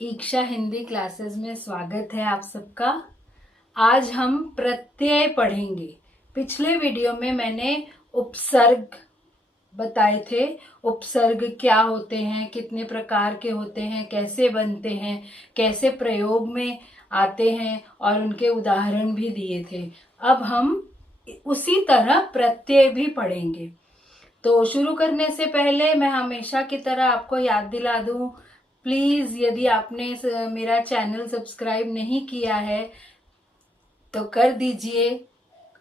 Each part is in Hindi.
ईक्षा हिंदी क्लासेस में स्वागत है आप सबका। आज हम प्रत्यय पढ़ेंगे। पिछले वीडियो में मैंने उपसर्ग बताए थे। उपसर्ग क्या होते हैं, कितने प्रकार के होते हैं, कैसे बनते हैं, कैसे प्रयोग में आते हैं और उनके उदाहरण भी दिए थे। अब हम उसी तरह प्रत्यय भी पढ़ेंगे। तो शुरू करने से पहले मैं हमेशा की तरह आपको याद दिला दूं, प्लीज यदि आपने मेरा चैनल सब्सक्राइब नहीं किया है तो कर दीजिए।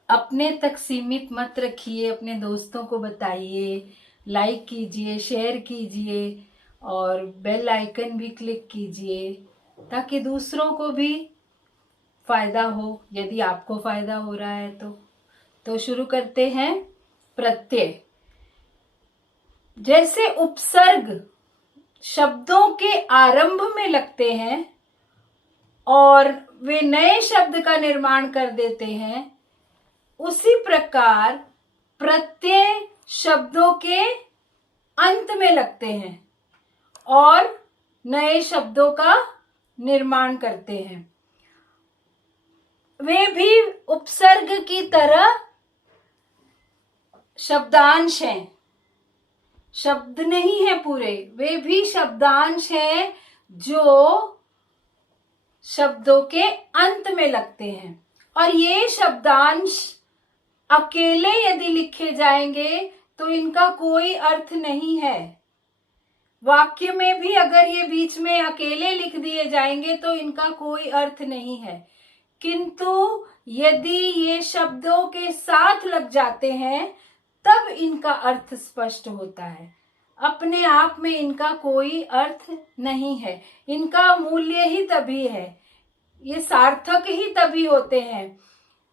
अपने तक सीमित मत रखिए, अपने दोस्तों को बताइए, लाइक कीजिए, शेयर कीजिए और बेल आइकन भी क्लिक कीजिए ताकि दूसरों को भी फायदा हो, यदि आपको फायदा हो रहा है तो शुरू करते हैं। प्रत्यय जैसे उपसर्ग शब्दों के आरंभ में लगते हैं और वे नए शब्द का निर्माण कर देते हैं, उसी प्रकार प्रत्यय शब्दों के अंत में लगते हैं और नए शब्दों का निर्माण करते हैं। वे भी उपसर्ग की तरह शब्दांश हैं, शब्द नहीं है पूरे, वे भी शब्दांश हैं जो शब्दों के अंत में लगते हैं। और ये शब्दांश अकेले यदि लिखे जाएंगे तो इनका कोई अर्थ नहीं है। वाक्य में भी अगर ये बीच में अकेले लिख दिए जाएंगे तो इनका कोई अर्थ नहीं है, किंतु यदि ये शब्दों के साथ लग जाते हैं तब इनका अर्थ स्पष्ट होता है। अपने आप में इनका कोई अर्थ नहीं है, इनका मूल्य ही तभी है, ये सार्थक ही तभी होते हैं,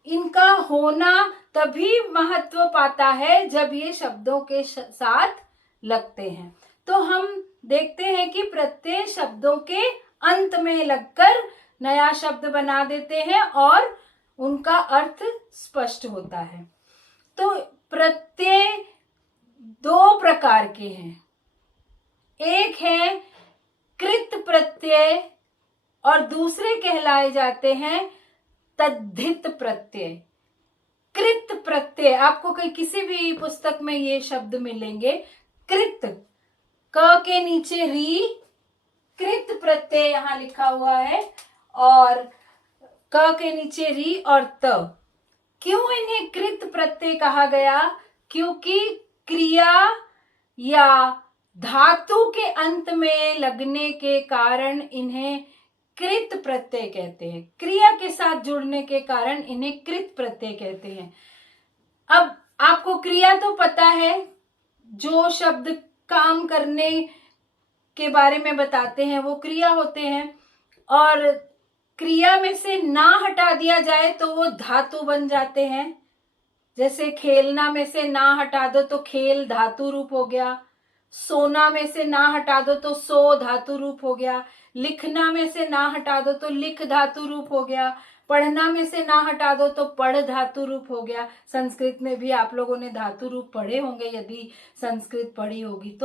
इनका होना तभी महत्व पाता है जब ये शब्दों के साथ लगते हैं। तो हम देखते हैं कि प्रत्यय शब्दों के अंत में लगकर नया शब्द बना देते हैं और उनका अर्थ स्पष्ट होता है। तो प्रत्यय दो प्रकार के हैं, एक है कृत प्रत्यय और दूसरे कहलाए जाते हैं तद्धित प्रत्यय। कृत प्रत्यय आपको किसी भी पुस्तक में ये शब्द मिलेंगे, कृत, क के नीचे री, कृत प्रत्यय यहां लिखा हुआ है और क के नीचे री और त। क्यों इन्हें कृत प्रत्यय कहा गया? क्योंकि क्रिया या धातु के अंत में लगने के कारण इन्हें कृत प्रत्यय कहते हैं। क्रिया के साथ जुड़ने के कारण इन्हें कृत प्रत्यय कहते हैं। अब आपको क्रिया तो पता है, जो शब्द काम करने के बारे में बताते हैं वो क्रिया होते हैं, और क्रिया में से ना हटा दिया जाए तो वो धातु बन जाते हैं। जैसे खेलना में से ना हटा दो तो खेल धातु रूप हो गया, सोना में से ना हटा दो तो सो धातु रूप हो गया, लिखना में से ना हटा दो तो लिख धातु रूप हो गया, पढ़ना में से ना हटा दो तो पढ़ धातु रूप हो गया। संस्कृत में भी आप लोगों ने धातु रूप पढ़े होंगे यदि संस्कृत पढ़ी होगी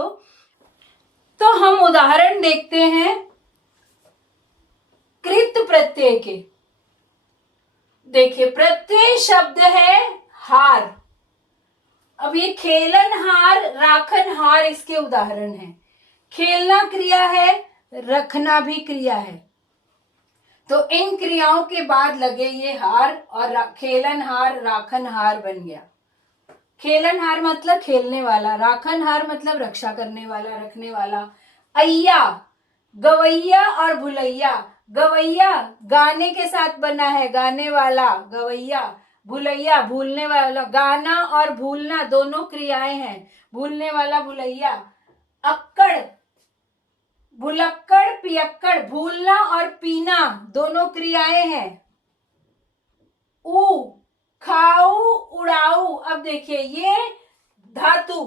तो हम उदाहरण देखते हैं कृत प्रत्यय के। देखिए, प्रत्यय शब्द है हार। अब ये खेलन हार, राखन हार इसके उदाहरण हैं। खेलना क्रिया है, रखना भी क्रिया है, तो इन क्रियाओं के बाद लगे ये हार और खेलन हार, राखन हार बन गया। खेलन हार मतलब खेलने वाला, राखन हार मतलब रक्षा करने वाला, रखने वाला। अय्या, गवैया और भुलैया। गवैया गाने के साथ बना है, गाने वाला गवैया, भुलैया भूलने वाला। गाना और भूलना दोनों क्रियाएं हैं, भूलने वाला भुलैया। अक्कड़, भुलक्कड़, पियक्कड़, भूलना और पीना दोनों क्रियाएं हैं। ऊ, खाऊ, उड़ाऊ। अब देखिए, ये धातु,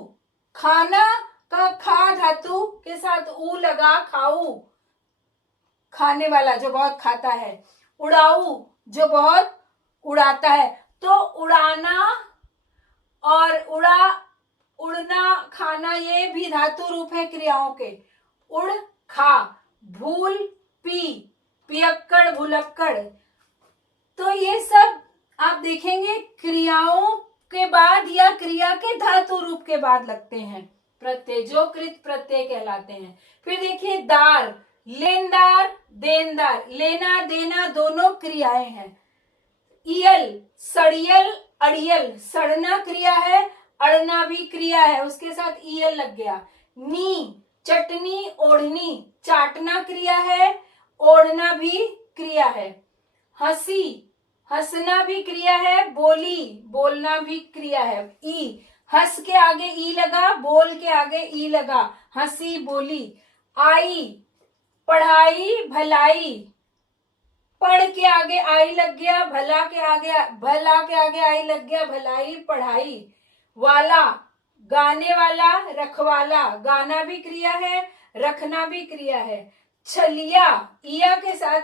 खाना का खा धातु के साथ ऊ लगा, खाऊ खाने वाला जो बहुत खाता है, उड़ाऊ जो बहुत उड़ाता है। तो उड़ाना और उड़ना, खाना, ये भी धातु रूप है क्रियाओं के। उड़, खा, भूल, पियक्कड़, भुलक्कड़। तो ये सब आप देखेंगे क्रियाओं के बाद या क्रिया के धातु रूप के बाद लगते हैं प्रत्यय, जो कृत प्रत्यय कहलाते हैं। फिर देखिए दार, लेनदार, देनदार, लेना देना दोनों क्रियाएं हैं। इयल, सड़ियल, अड़ियल, सड़ना क्रिया है, अड़ना भी क्रिया है, उसके साथ ईयल लग गया। नी, चटनी, ओढ़नी, चाटना क्रिया है, ओढ़ना भी क्रिया है। हंसी, हंसना भी क्रिया है, बोली, बोलना भी क्रिया है। ई, हंस के आगे ई लगा, बोल के आगे ई लगा, हंसी, बोली। आई, पढ़ाई, भलाई, पढ़ के आगे आई लग गया, भला के आगे आई लग गया, भलाई, पढ़ाई। वाला, गाने वाला, रखवाला, गाना भी क्रिया है, रखना भी क्रिया है। छलिया, इया के साथ,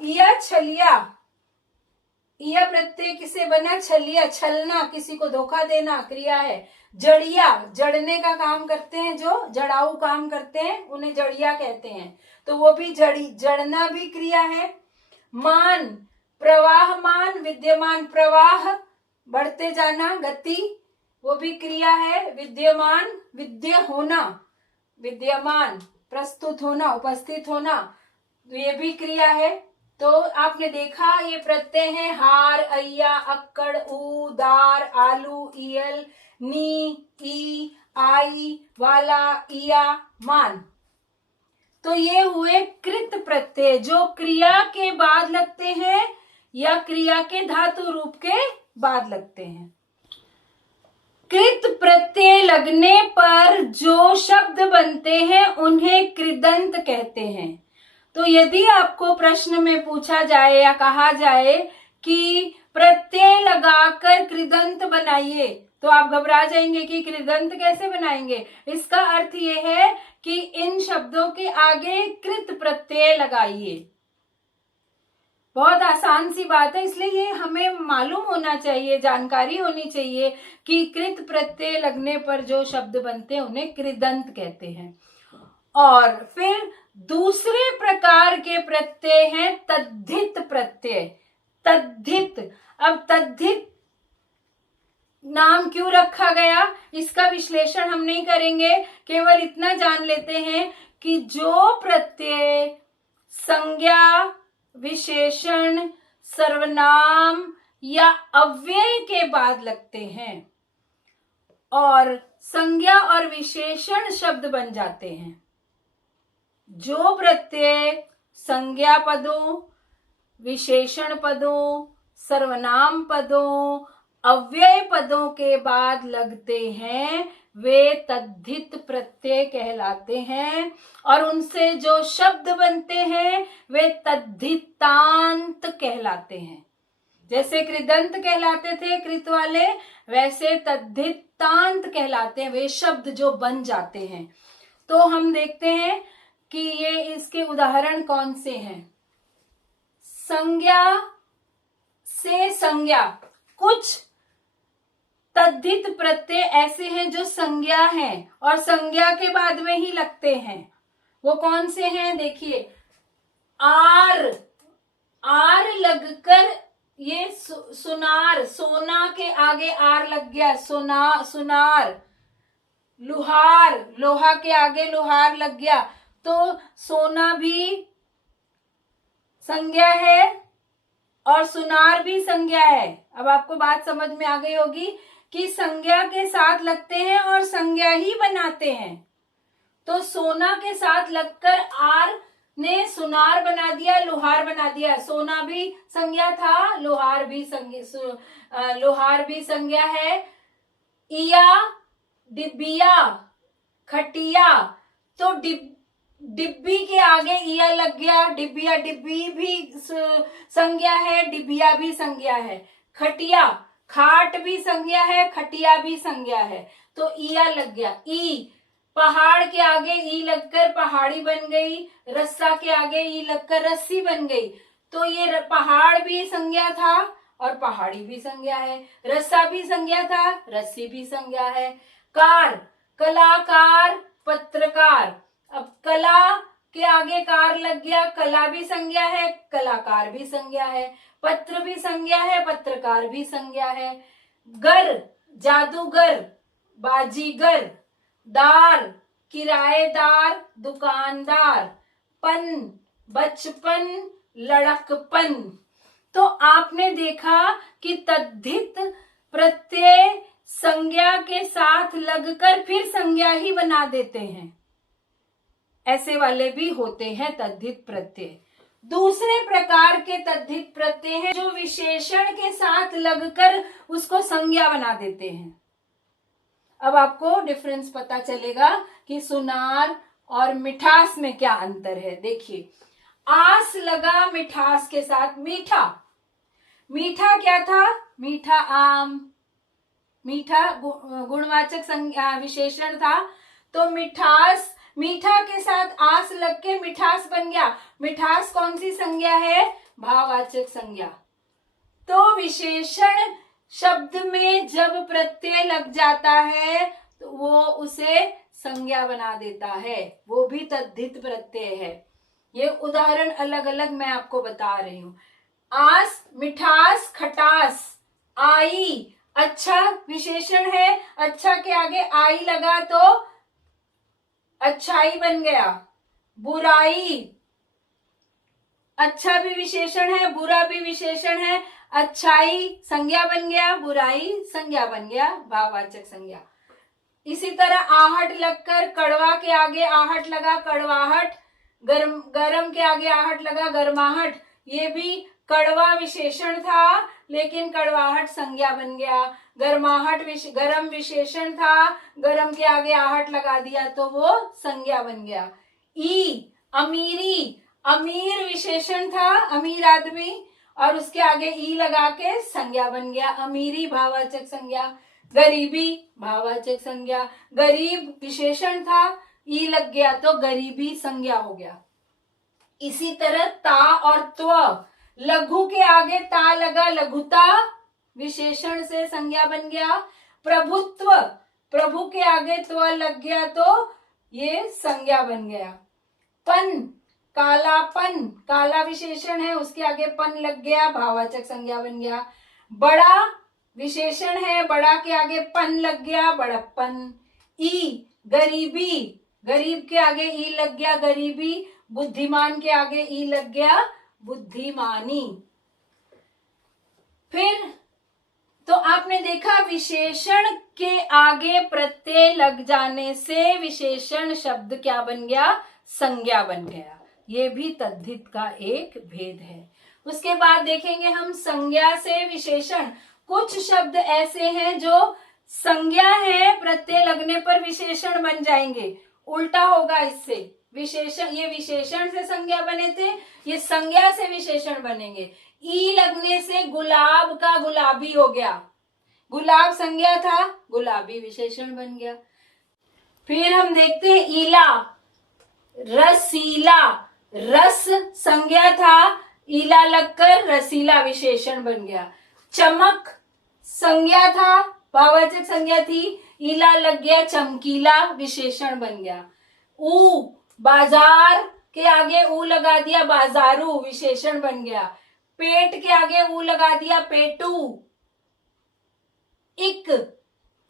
इया छलिया, इया प्रत्यय किसे बना, छलिया, छलना, किसी को धोखा देना क्रिया है। जड़िया, जड़ने का काम करते हैं, जो जड़ाऊ काम करते हैं उन्हें जड़िया कहते हैं, तो वो भी जड़ना भी क्रिया है। मान, प्रवाहमान, विद्यमान, प्रवाह बढ़ते जाना, गति, वो भी क्रिया है। विद्यमान, विद्य होना, विद्यमान, प्रस्तुत होना, उपस्थित होना, ये भी क्रिया है। तो आपने देखा ये प्रत्यय हैं हार, अय्या, अक्कड़, ऊ, दार, आलू, ईयल, नी, ई, आई, वाला, इया, मान। तो ये हुए कृत प्रत्यय जो क्रिया के बाद लगते हैं या क्रिया के धातु रूप के बाद लगते हैं। कृत प्रत्यय लगने पर जो शब्द बनते हैं उन्हें कृदंत कहते हैं। तो यदि आपको प्रश्न में पूछा जाए या कहा जाए कि प्रत्यय लगाकर कृदंत बनाइए, तो आप घबरा जाएंगे कि कृदंत कैसे बनाएंगे। इसका अर्थ ये है कि इन शब्दों के आगे कृत प्रत्यय लगाइए। बहुत आसान सी बात है, इसलिए ये हमें मालूम होना चाहिए, जानकारी होनी चाहिए कि कृत प्रत्यय लगने पर जो शब्द बनते हैं उन्हें कृदंत कहते हैं। और फिर दूसरे प्रकार के प्रत्यय हैं तद्धित प्रत्यय। तद्धित, अब तद्धित नाम क्यों रखा गया इसका विश्लेषण हम नहीं करेंगे, केवल इतना जान लेते हैं कि जो प्रत्यय संज्ञा, विशेषण, सर्वनाम या अव्यय के बाद लगते हैं और संज्ञा और विशेषण शब्द बन जाते हैं, जो प्रत्यय संज्ञा पदों, विशेषण पदों, सर्वनाम पदों, अव्यय पदों के बाद लगते हैं वे तद्धित प्रत्यय कहलाते हैं और उनसे जो शब्द बनते हैं वे तद्धितांत कहलाते हैं। जैसे कृदंत कहलाते थे कृत वाले, वैसे तद्धितांत कहलाते हैं वे शब्द जो बन जाते हैं। तो हम देखते हैं कि ये इसके उदाहरण कौन से हैं। संज्ञा से संज्ञा, कुछ तद्धित प्रत्यय ऐसे हैं जो संज्ञा हैं और संज्ञा के बाद में ही लगते हैं। वो कौन से हैं देखिए, आर, आर लगकर ये सुनार, सोना के आगे आर लग गया, सुनार। लुहार, लोहा के आगे लोहार लग गया, तो सोना भी संज्ञा है और सुनार भी संज्ञा है। अब आपको बात समझ में आ गई होगी कि संज्ञा के साथ लगते हैं और संज्ञा ही बनाते हैं। तो सोना के साथ लगकर आर ने सुनार बना दिया, लोहार बना दिया। सोना भी संज्ञा था, लोहार भी संज्ञा है। इया, डिबिया, खटिया, तो डिब्बी के आगे इया लग गया, डिबिया, डिब्बी भी संज्ञा है, डिबिया भी संज्ञा है। खटिया, खाट भी संज्ञा है, खटिया भी संज्ञा है, तो इया लग गया। ई, पहाड़ के आगे ई लगकर पहाड़ी बन गई, रस्सा के आगे ई लगकर रस्सी बन गई, तो ये पहाड़ भी संज्ञा था और पहाड़ी भी संज्ञा है। रस्सा भी संज्ञा था, रस्सी भी संज्ञा है। कार, कलाकार, पत्रकार। अब कला के आगे कार लग गया, कला भी संज्ञा है, कलाकार भी संज्ञा है, पत्र भी संज्ञा है, पत्रकार भी संज्ञा है। गर, जादूगर, बाजीगर, दार, किराएदार, दुकानदार, पन, बचपन, लड़कपन। तो आपने देखा कि तद्धित प्रत्यय संज्ञा के साथ लगकर फिर संज्ञा ही बना देते हैं, ऐसे वाले भी होते हैं तद्धित प्रत्यय। दूसरे प्रकार के तद्धित प्रत्यय हैं जो विशेषण के साथ लगकर उसको संज्ञा बना देते हैं। अब आपको डिफरेंस पता चलेगा कि सुनार और मिठास में क्या अंतर है। देखिए, आस लगा मिठास के साथ, मीठा, मीठा क्या था? मीठा आम, मीठा गुणवाचक विशेषण था। तो मिठास, मीठा के साथ आस लग के मिठास बन गया। मिठास कौन सी संज्ञा है? भाववाचक संज्ञा। तो विशेषण शब्द में जब प्रत्यय लग जाता है तो वो उसे संज्ञा बना देता है, वो भी तद्धित प्रत्यय है। ये उदाहरण अलग अलग मैं आपको बता रही हूं। आस, मिठास, खटास, आई, अच्छा विशेषण है, अच्छा के आगे आई लगा तो अच्छाई बन गया। बुराई, अच्छा भी विशेषण है, बुरा भी विशेषण है, अच्छाई संज्ञा बन गया, बुराई संज्ञा बन गया, भाववाचक संज्ञा। इसी तरह आहट लगकर कड़वा के आगे आहट लगा, कड़वाहट, गरम के आगे आहट लगा, गर्माहट। ये भी कड़वा विशेषण था लेकिन कड़वाहट संज्ञा बन गया। गर्माहट गरम विशेषण था, गरम के आगे आहट लगा दिया तो वो संज्ञा बन गया। ई, अमीरी, अमीर विशेषण था, अमीर आदमी, और उसके आगे ई लगा के संज्ञा बन गया, अमीरी भाववाचक संज्ञा। गरीबी भाववाचक संज्ञा, गरीब विशेषण था, ई लग गया तो गरीबी संज्ञा हो गया। इसी तरह ता और त्व, लघु के आगे ता लगा, लघुता विशेषण से संज्ञा बन गया। प्रभुत्व, प्रभु के आगे त्व लग गया तो ये संज्ञा बन गया। पन, कालापन, काला विशेषण है, उसके आगे पन लग गया, भाववाचक संज्ञा बन गया। बड़ा विशेषण है, बड़ा के आगे पन लग गया, बड़प्पन। ई, गरीबी, गरीब के आगे ई लग गया, गरीबी। बुद्धिमान के आगे ई लग गया, बुद्धिमानी। फिर तो आपने देखा विशेषण के आगे प्रत्यय लग जाने से विशेषण शब्द क्या बन गया? संज्ञा बन गया। ये भी तद्धित का एक भेद है। उसके बाद देखेंगे हम संज्ञा से विशेषण। कुछ शब्द ऐसे हैं जो संज्ञा है, प्रत्यय लगने पर विशेषण बन जाएंगे। उल्टा होगा इससे, विशेषण, ये विशेषण से संज्ञा बने थे, ये संज्ञा से विशेषण बनेंगे। ई लगने से गुलाब का गुलाबी हो गया, गुलाब संज्ञा था, गुलाबी विशेषण बन गया। फिर हम देखते हैं ईला, रसीला, रस संज्ञा था, ईला लगकर रसीला विशेषण बन गया। चमक संज्ञा था, भाववाचक संज्ञा थी, ईला लग गया, चमकीला विशेषण बन गया। ऊ, बाजार के आगे ऊ लगा दिया, बाजारू विशेषण बन गया। पेट के आगे ऊ लगा दिया, पेटू। इक,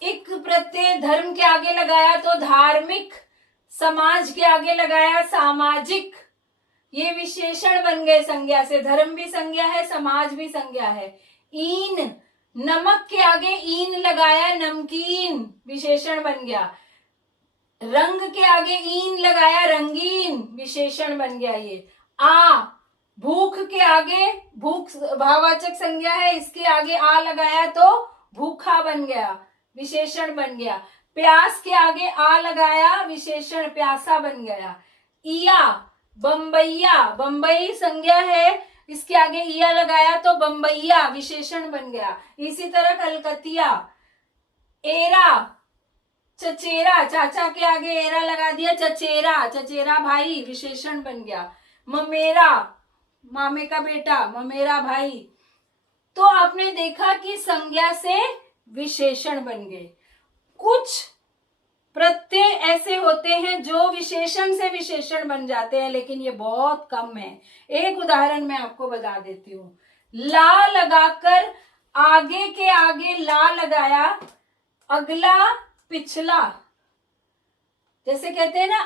इक प्रत्यय धर्म के आगे लगाया तो धार्मिक, समाज के आगे लगाया सामाजिक। ये विशेषण बन गए संज्ञा से, धर्म भी संज्ञा है, समाज भी संज्ञा है। ईन, नमक के आगे ईन लगाया, नमकीन विशेषण बन गया। रंग के आगे ईन लगाया, रंगीन विशेषण बन गया ये। आ, भूख के आगे, भूख भाववाचक संज्ञा है, इसके आगे आ लगाया तो भूखा बन गया, विशेषण बन गया। प्यास के आगे आ लगाया, विशेषण प्यासा बन गया। इया, बम्बैया, बम्बई संज्ञा है, इसके आगे इया लगाया तो बम्बैया विशेषण बन गया। इसी तरह कलकतिया। एरा, चचेरा, चाचा के आगे एरा लगा दिया, चचेरा, चचेरा भाई विशेषण बन गया। ममेरा, मामे का बेटा, ममेरा भाई। तो आपने देखा कि संज्ञा से विशेषण बन गए। कुछ प्रत्यय ऐसे होते हैं जो विशेषण से विशेषण बन जाते हैं, लेकिन ये बहुत कम है। एक उदाहरण मैं आपको बता देती हूँ। ला लगाकर आगे के आगे ला लगाया, अगला पिछला, जैसे कहते हैं ना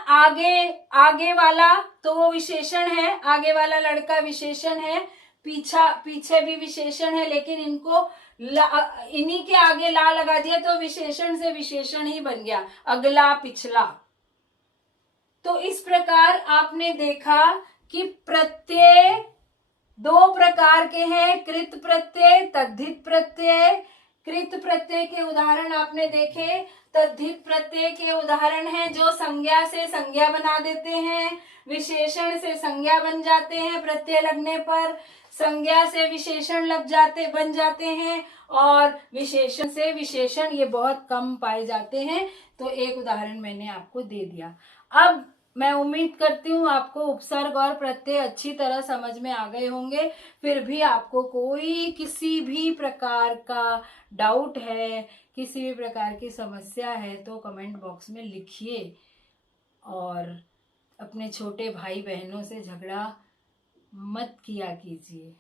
आगे वाला, तो वो विशेषण है, आगे वाला लड़का विशेषण है, पीछे भी विशेषण है, लेकिन इनको इन्हीं के आगे ला लगा दिया तो विशेषण से विशेषण ही बन गया, अगला पिछला। तो इस प्रकार आपने देखा कि प्रत्यय दो प्रकार के हैं, कृत प्रत्यय, तद्धित प्रत्यय। कृत प्रत्यय के उदाहरण आपने देखे, तद्धित प्रत्यय के उदाहरण हैं जो संज्ञा से संज्ञा बना देते हैं, विशेषण से संज्ञा बन जाते हैं, प्रत्यय लगने पर संज्ञा से विशेषण बन जाते हैं, और विशेषण से विशेषण ये बहुत कम पाए जाते हैं। तो एक उदाहरण मैंने आपको दे दिया। अब मैं उम्मीद करती हूँ आपको उपसर्ग और प्रत्यय अच्छी तरह समझ में आ गए होंगे। फिर भी आपको कोई किसी भी प्रकार का डाउट है, किसी भी प्रकार की समस्या है तो कमेंट बॉक्स में लिखिए, और अपने छोटे भाई बहनों से झगड़ा मत किया कीजिए।